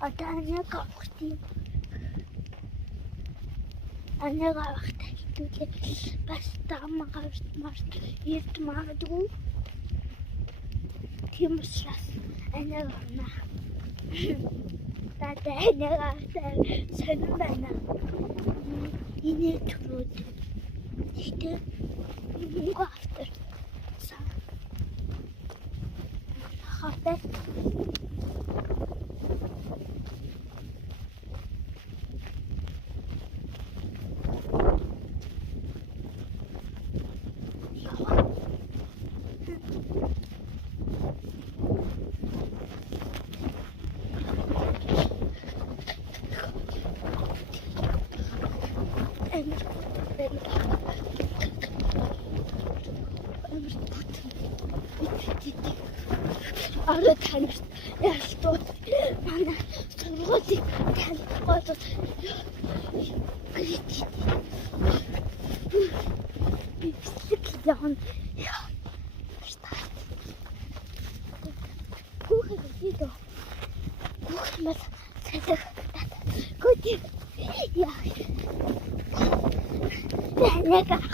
Одоо нэг авахтыг хэлтүүлээ бас таамагаар ирд магадгүй тийм учраас аниг авна. Дада аниг автай сонирн байна. Иний төрөөд ихтэй мөнгө автар хапе таньж яалтуу манай сургуулийн тань бодож критик бисик яан хүүхэд видео хүүхэд цэцэг гүти яа нэг